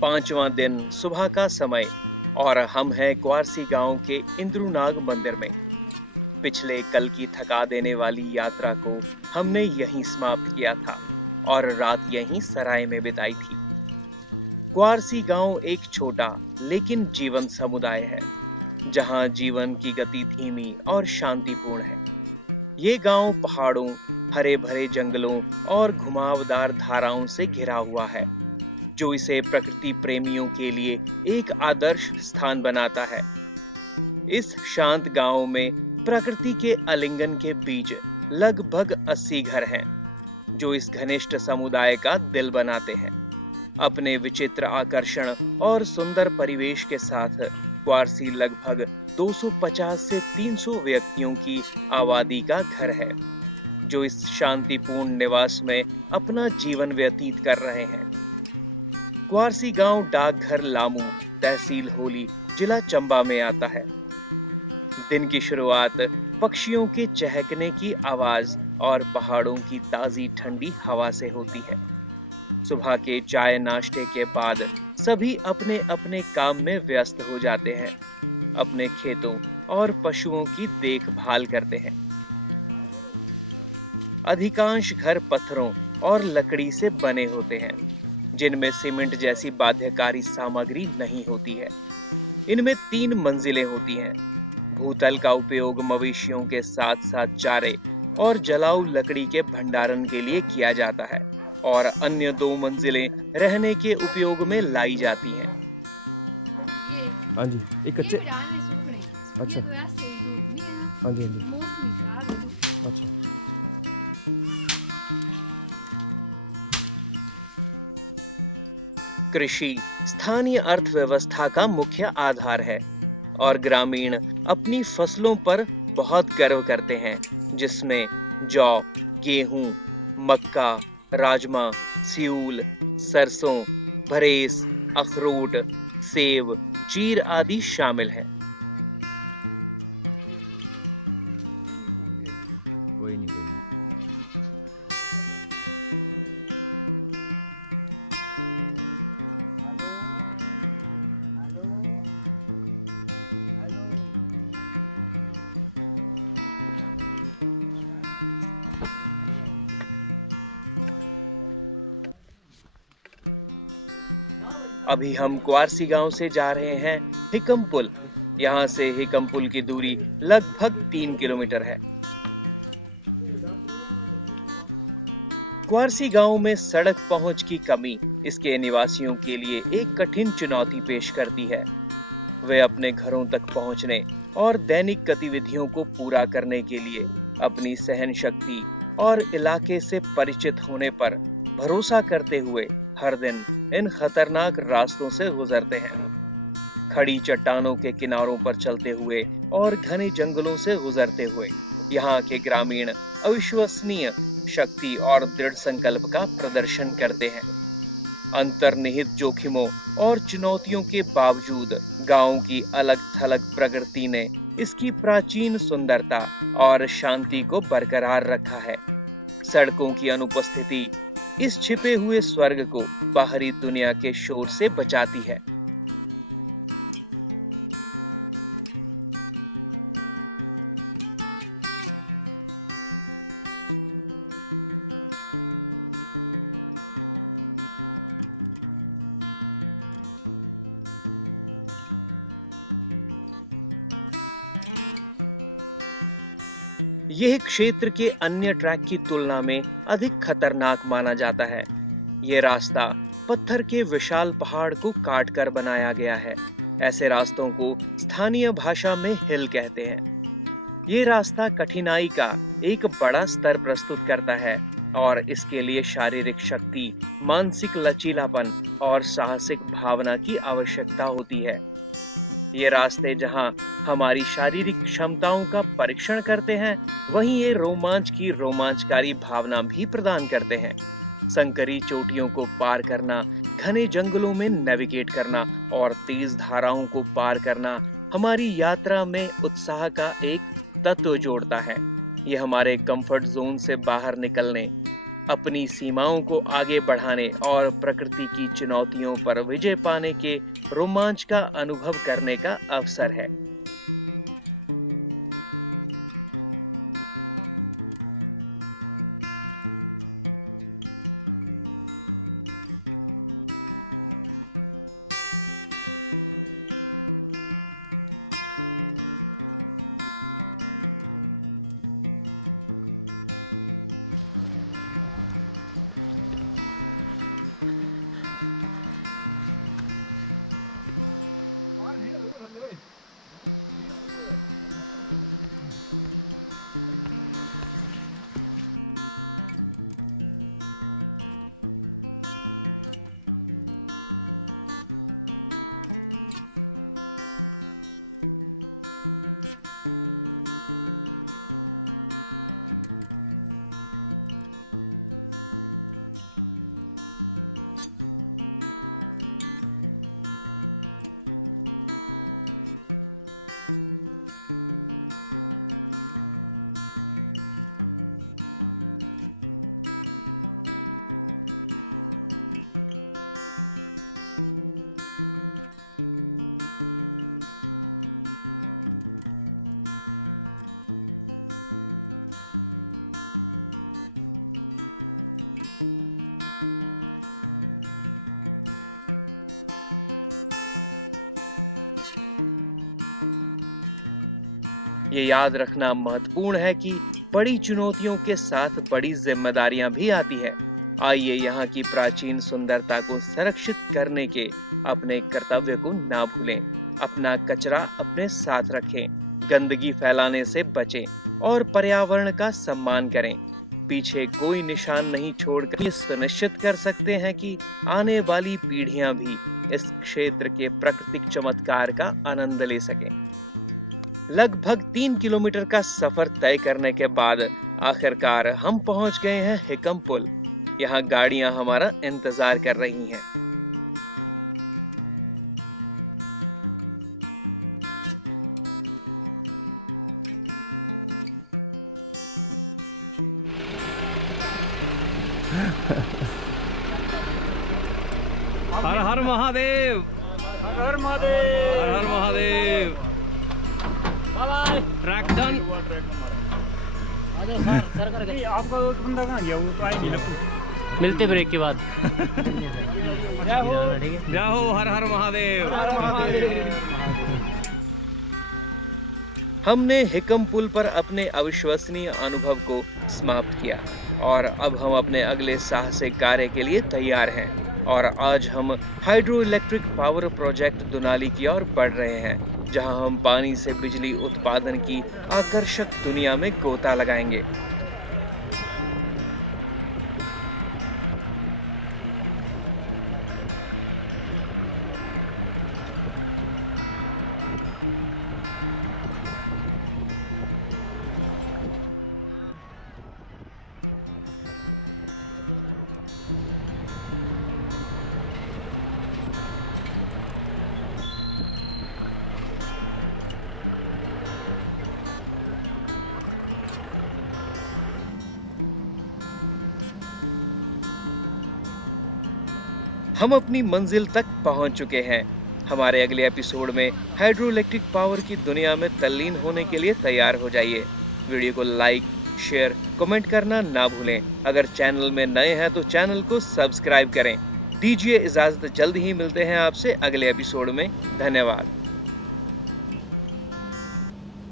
5वां दिन, सुबह का समय, और हम हैं क्वारसी गांव के इंद्रुनाग मंदिर में। पिछले कल की थका देने वाली यात्रा को हमने यहीं समाप्त किया था और रात यहीं सराय में बिताई थी। क्वारसी गांव एक छोटा लेकिन जीवंत समुदाय है, जहां जीवन की गति धीमी और शांतिपूर्ण है। ये गांव पहाड़ों, हरे भरे जंगलों और घुमावदार धाराओं से घिरा हुआ है, जो इसे प्रकृति प्रेमियों के लिए एक आदर्श स्थान बनाता है। इस शांत गांव में प्रकृति के आलिंगन के बीच लगभग 80 घर हैं, जो इस घनिष्ठ समुदाय का दिल बनाते हैं। अपने विचित्र आकर्षण और सुंदर परिवेश के साथ क्वारसी लगभग 250 से 300 व्यक्तियों की आबादी का घर है, जो इस शांतिपूर्ण निवास में अपना जीवन व्यतीत कर रहे हैं। क्वारसी गांव डाकघर लामू, तहसील होली, जिला चंबा में आता है। दिन की शुरुआत पक्षियों के चहकने की आवाज और पहाड़ों की ताजी ठंडी हवा से होती है। सुबह के चाय नाश्ते के बाद सभी अपने अपने काम में व्यस्त हो जाते हैं, अपने खेतों और पशुओं की देखभाल करते हैं। अधिकांश घर पत्थरों और लकड़ी से बने होते हैं, जिनमें सीमेंट जैसी बाध्यकारी सामग्री नहीं होती है। इनमें 3 मंजिलें होती हैं। भूतल का उपयोग मवेशियों के साथ साथ चारे और जलाऊ लकड़ी के भंडारण के लिए किया जाता है, और अन्य 2 मंजिलें रहने के उपयोग में लाई जाती हैं। हाँ जी, एक कच्चे। अच्छा। अच्छा हाँ जी, हाँ जी। अच्छा। कृषि स्थानीय अर्थव्यवस्था का मुख्य आधार है, और ग्रामीण अपनी फसलों पर बहुत गर्व करते हैं, जिसमें जौ, गेहूं, मक्का, राजमा, सियूल, सरसों, भरेस, अखरोट, सेब, चीर आदि शामिल हैं। कोई नहीं, कोई नहीं। अभी हम क्वारसी गांव से जा रहे हैं हिकम पुल। यहाँ से हिकम पुल की दूरी लगभग 3 किलोमीटर है। क्वारसी गांव में सड़क पहुंच की कमी इसके निवासियों के लिए एक कठिन चुनौती पेश करती है। वे अपने घरों तक पहुंचने और दैनिक गतिविधियों को पूरा करने के लिए अपनी सहन शक्ति और इलाके से परिचित होने पर भरोसा करते हुए हर दिन इन खतरनाक रास्तों से गुजरते हैं। खड़ी चट्टानों के किनारों पर चलते हुए और घने जंगलों से गुजरते हुए यहाँ के ग्रामीण अविश्वसनीय शक्ति और दृढ़ संकल्प का प्रदर्शन करते हैं। अंतर्निहित जोखिमों और चुनौतियों के बावजूद गांव की अलग-थलग प्रकृति ने इसकी प्राचीन सुंदरता और शांति को बरकरार रखा है। सड़कों की अनुपस्थिति इस छिपे हुए स्वर्ग को बाहरी दुनिया के शोर से बचाती है। यह क्षेत्र के अन्य ट्रैक की तुलना में अधिक खतरनाक माना जाता है। यह रास्ता पत्थर के विशाल पहाड़ को काटकर बनाया गया है। ऐसे रास्तों को स्थानीय भाषा में हिल कहते हैं। ये रास्ता कठिनाई का एक बड़ा स्तर प्रस्तुत करता है और इसके लिए शारीरिक शक्ति, मानसिक लचीलापन और साहसिक भावना की आवश्यकता होती है। ये रास्ते जहां हमारी शारीरिक क्षमताओं का परीक्षण करते हैं, वहीं ये रोमांच की रोमांचकारी भावना भी प्रदान करते हैं। संकरी चोटियों को पार करना, घने जंगलों में नेविगेट करना और तेज धाराओं को पार करना हमारी यात्रा में उत्साह का एक तत्व जोड़ता है। ये हमारे कंफर्ट जोन से बाहर निकलने, अपनी सीमाओं को आगे बढ़ाने और प्रकृति की चुनौतियों पर विजय पाने के रोमांच का अनुभव करने का अवसर है। ये याद रखना महत्वपूर्ण है कि बड़ी चुनौतियों के साथ बड़ी जिम्मेदारियां भी आती है। आइए यहाँ की प्राचीन सुंदरता को संरक्षित करने के अपने कर्तव्य को ना भूलें। अपना कचरा अपने साथ रखें, गंदगी फैलाने से बचें और पर्यावरण का सम्मान करें। पीछे कोई निशान नहीं छोड़कर ये सुनिश्चित कर सकते हैं कि आने वाली पीढ़ियां भी इस क्षेत्र के प्राकृतिक चमत्कार का आनंद ले सकें। लगभग 3 किलोमीटर का सफर तय करने के बाद आखिरकार हम पहुंच गए हैं हिकम पुल। यहाँ गाड़ियां हमारा इंतजार कर रही हैं। हर हर महादेव, हर हर महादेव, हर हर महादेव। बाय ट्रैक डन। आ जाओ सर करके। आपका वो बंदा कहाँ गया? वो तो आई नहीं लपू। मिलते ब्रेक के बाद। जय हो हर हर महादेव। हमने हिकम पुल पर अपने अविश्वसनीय अनुभव को समाप्त किया और अब हम अपने अगले साहसिक कार्य के लिए तैयार हैं। और आज हम हाइड्रो इलेक्ट्रिक पावर प्रोजेक्ट दुनाली की ओर बढ़ रहे हैं, जहां हम पानी से बिजली उत्पादन की आकर्षक दुनिया में गोता लगाएंगे। हम अपनी मंजिल तक पहुंच चुके हैं। हमारे अगले एपिसोड में हाइड्रो इलेक्ट्रिक पावर की दुनिया में तल्लीन होने के लिए तैयार हो जाइए। वीडियो को लाइक, शेयर, कमेंट करना ना भूलें। अगर चैनल में नए हैं तो चैनल को सब्सक्राइब करें। दीजिए इजाजत, जल्द ही मिलते हैं आपसे अगले एपिसोड में। धन्यवाद।